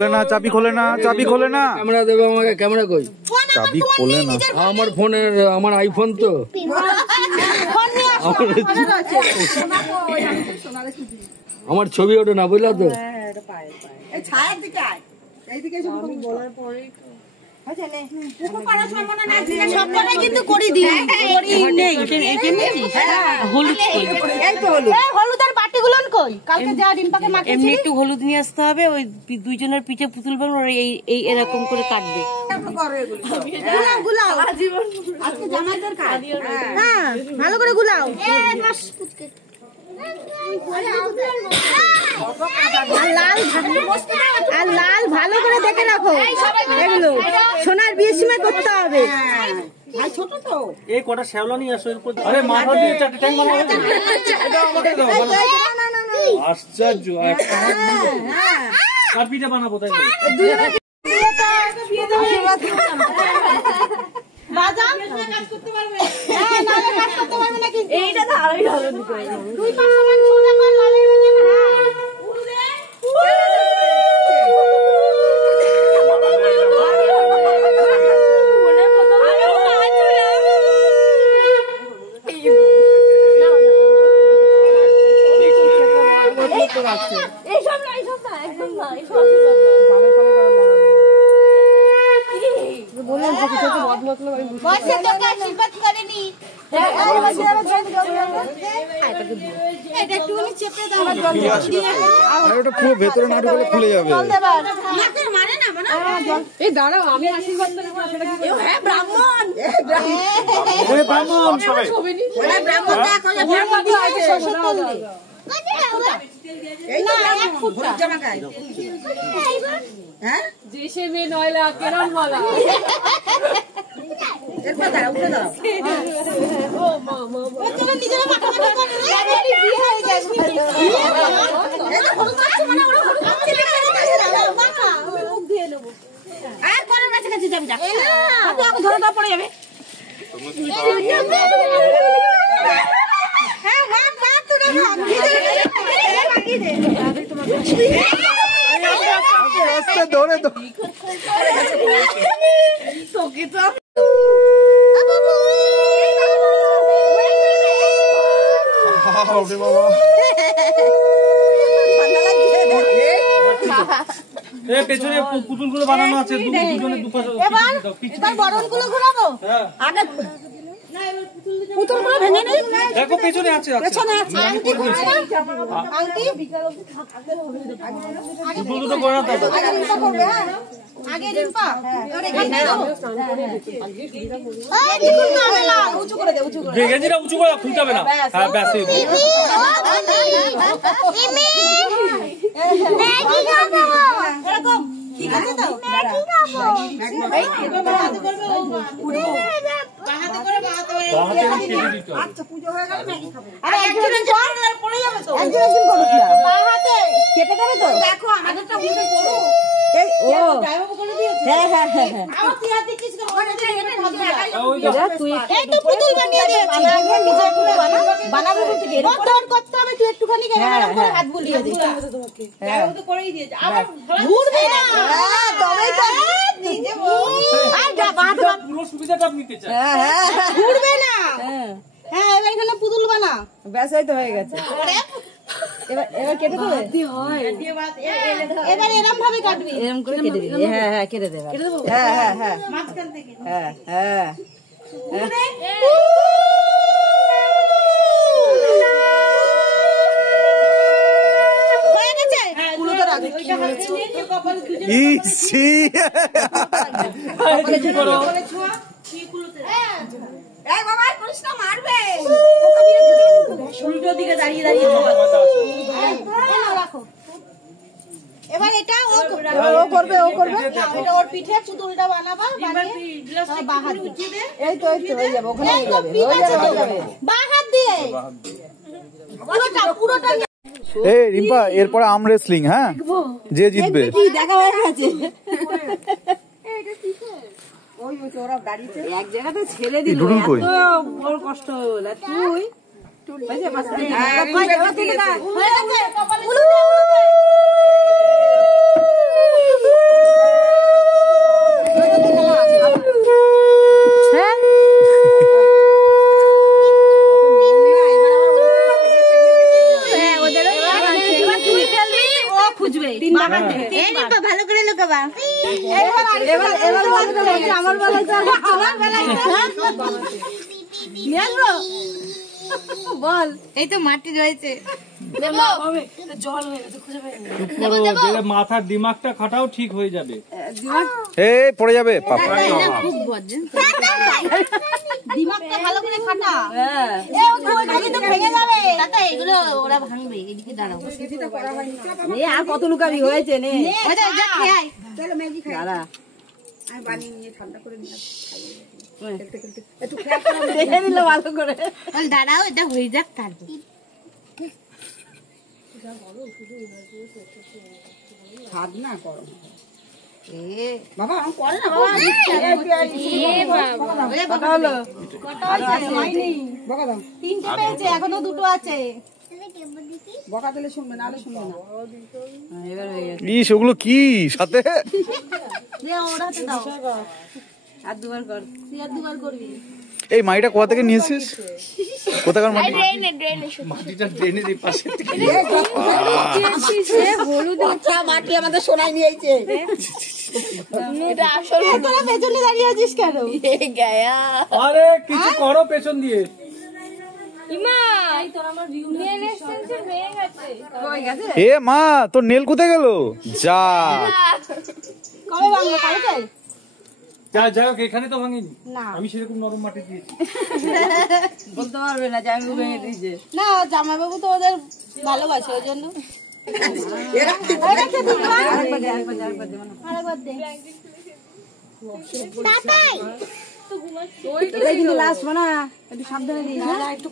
চাবি খোলে না, চাবি খোলে না। ক্যামেরা দেবে আমাকে, ক্যামেরা কই? চাবি খোলে না। আমার ফোনের, আমার আইফোন তো। আমার ছবি ওঠে না, বুঝলা তো? এমনি একটু হলুদ নিয়ে আসতে হবে, ওই দুইজনের পিঠে পুতুল বানাবো, এই এরকম করে কাটবে। ভালো করে গুলাও, আর লাল ভালো করে দেখে রাখো, এগুলো সোনার বিয়ের সময় করতে হবে। ছোট তো এই কটা শ্যাওলা নিয়ে আসো। আরে মাথা দিয়ে চারটে ট্যাং বানাবো। আশ্চর্য, আর পিঠা বানাবো তাই এইটা তো আরোই ভালো। পুরো ভেতরে না ঢুকলে খুলে যাবে। দাঁড়াও, আমি আশীর্বাদ ব্রাহ্মণ যে মেয়ে নয়লা কেরাম মালা পড়ে যাবে। দৌড়ে পেছনে পুতুল গুলো বানানো আছে, দুজনে দুপাশে। বরণ গুলো ঘুরাবো আগে, পুতুল গুলো ভেঙে নেই। দেখো পেছনে আছে, দুটো করে আগে রিম্পা গেঞ্জিটা উঁচু করে খুলতে হবে না। হ্যাঁ ব্যাস, এরকম ঠিক আছে তো? আচ্ছা, পুজো হয়ে গেল, পড়ে যাবে তো, একজন কেটে দেবে তো। দেখো আমাদেরটা উঠে পড়ো। হাত বুলিয়ে দিই, সুবিধাটা নিতে চাই। ঘুরবে না। হ্যাঁ, এবার এখানে পুতুল বানা। ব্যাস, এই তো হয়ে গেছে। এবার কেটে দেবে। এবার এরম ভাবে কাটবি, এরকম করে কেটে দিবি। হ্যাঁ হ্যাঁ, কেটে দেবে। হ্যাঁ মাঝখান থেকে। হ্যাঁ হ্যাঁ। এবার এটা ও করবে, এটা ওর পিঠে পুতুলটা বানাবা, এই তো হয়ে যাবে, ওখানে হয়ে যাবে, বা হাত দিয়ে পুরোটা। রিম্পা, এরপরে আর্ম রেসলিং। হ্যাঁ, যে জিতবে দেখা হয়ে গেছে। এক জায়গাতে ছেড়ে দিল, বড় কষ্ট হলো। তুই এই নিপা ভালো করে লোকাবা। এবার আমার বেলা নিয়ে আসবো বল। এই তো মাটি রয়েছে। মাথার দিমাগটা খাটাও ঠিক হয়ে যাবে। এই পড়ে যাবে পাপা। খুব বজ্র। দিমাগটা ভালো করে খাটা। ভেঙে যাবে। দাদা এগুলো ওরা ভাঙবে, এদিকে দাঁড়াও। আর কত লুকাবি হয়েছে নে। চলো ম্যাগি খাই। দাঁড়া আমি বানিয়ে নিয়ে ঠান্ডা করে নিয়ে দেখে দিল ভালো করে। দাঁড়াও, এটা হয়ে যাক তারপর। খাদ না করো বাবা আমি করে না কটা হলো? বাবা। তিনটে পেয়েছে, এখনো দুটো আছে। বকা দিলে শুনবে না, শুনবে না। এবার হয়ে গেছে। ইস ওগুলো কি সাথে? ওর হাতে দাও। আর দুবার কর। তুই আর দুবার করবি। এই মাইটা কোথা থেকে নিয়েছিস? কোথাকার মাটি? মাটিটা ড্রেনের এই পাশে থেকে মাটি আমাদের সোনায় নিয়েছে। তোরা পেছনে দাঁড়িয়ে আছিস কেন? আরে কিছু করো পেছন দিয়ে। এ মা তোর নেল কোথায় গেল? যা কবে ভাঙলো? কালকে? যাই হোক এখানে তো ভাঙিনি, আমি সেরকম নরম মাটি দিয়েছি। বলতে পারবে না জামাইবাবু ভেঙে দিয়েছে। না জামাইবাবু তো ওদের ভালোবাসে, ওই জন্য। কিন্তু আসবো না, একটু সাবধানে দিই না। এই তো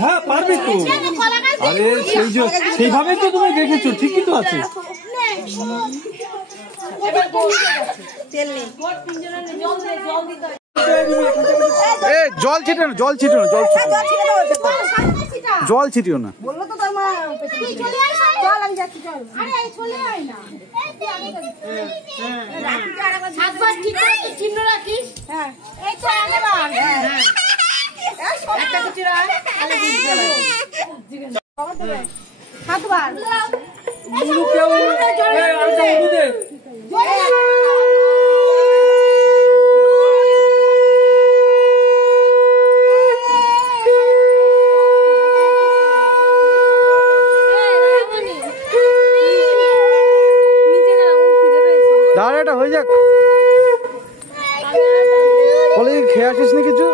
হ্যাঁ পারবে তো। আরে সেইভাবে তো তুমি দেখেছো, ঠিকই তো আছে। এ জল ছিটিও না, জল ছিটিও না, জল ছিটিও না। বললো তো তোর মা চল আমি যাচ্ছি, চল। আরে চলে আয় না। হাতবার ঠিক করে তো চিহ্ন রাখিস। হ্যাঁ এই তো আগেবার। একটা কিছু রাখ। হাতবার উলু কেউ আরেকটা উলু দে। দাঁড়া এটা হয়ে যাক। কলেজে খেয়ে আসিস না কিছু?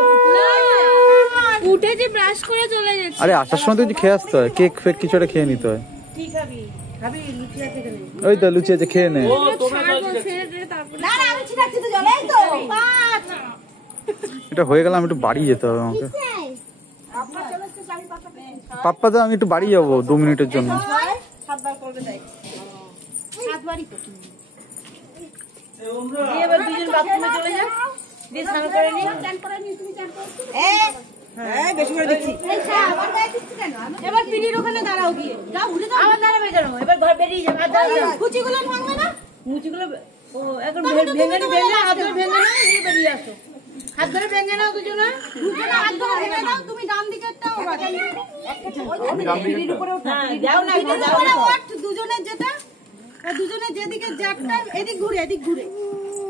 উঠেছি ব্রাশ করে চলে যাচ্ছি। আরে আসার সময় তো কিছু খেয়ে আসতে হয়, কেক ফেক কিছু একটা খেয়ে নিতে হয়। ওই তো লুচি আছে, খেয়ে নে। এটা হয়ে গেল, আমি একটু বাড়ি যেতে হবে আমাকে। পাপ্পা তো আমি একটু বাড়ি যাবো 2 মিনিটের জন্য। এবার দুজন বাথরুমে চলে যা, দিয়ে স্নান করে নি। বেশি করে দিচ্ছি। এবার পিড়ির ওখানে দাঁড়াও গিয়ে। যাও উঠে যাও। আবার দাঁড়াবে কেন? এবার ঘর বেরিয়ে যাবে। আর দাঁড়াও। কুচিগুলো ভাঙবে না? মুচিগুলো ও এখন ভেঙে হাত ধরে ভেঙে নাও, নিয়ে বেরিয়ে আসো। হাত ধরে ভেঙে নাও দুজনে। হাত ধরে ভেঙে দাও, তুমি ডান দিকেরটাও হ্যাঁ, যাও না, যাও না। দুজনের যেটা, দুজনের যেদিকে জ্যাকটা এদিক ঘুরে, এদিক ঘুরে।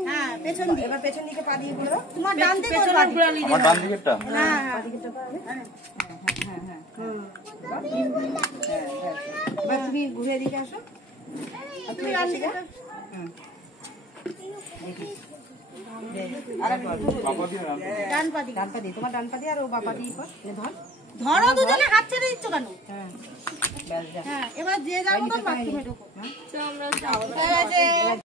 হ্যাঁ পেছন দিকে। এবার পেছন দিকে পা দিয়ে ঘুরো। তোমার ডান দিকে ওর বাঁ দিকে। আমার ডান দিকেরটা। হ্যাঁ এবার তুমি ঘুরে এদিকে আসো। তুমি ডান দিকে। ডান পা দিয়ে, তোমার ডান পা দিয়ে আর ও বাঁ পা দিয়ে কর। ধর ধরো, দুজনে হাত ছেড়ে দিচ্ছ কেন? হ্যাঁ এবার যে যার মতন বাথরুমে ঢোকো। আমরা যাবো। হয়ে গেছে।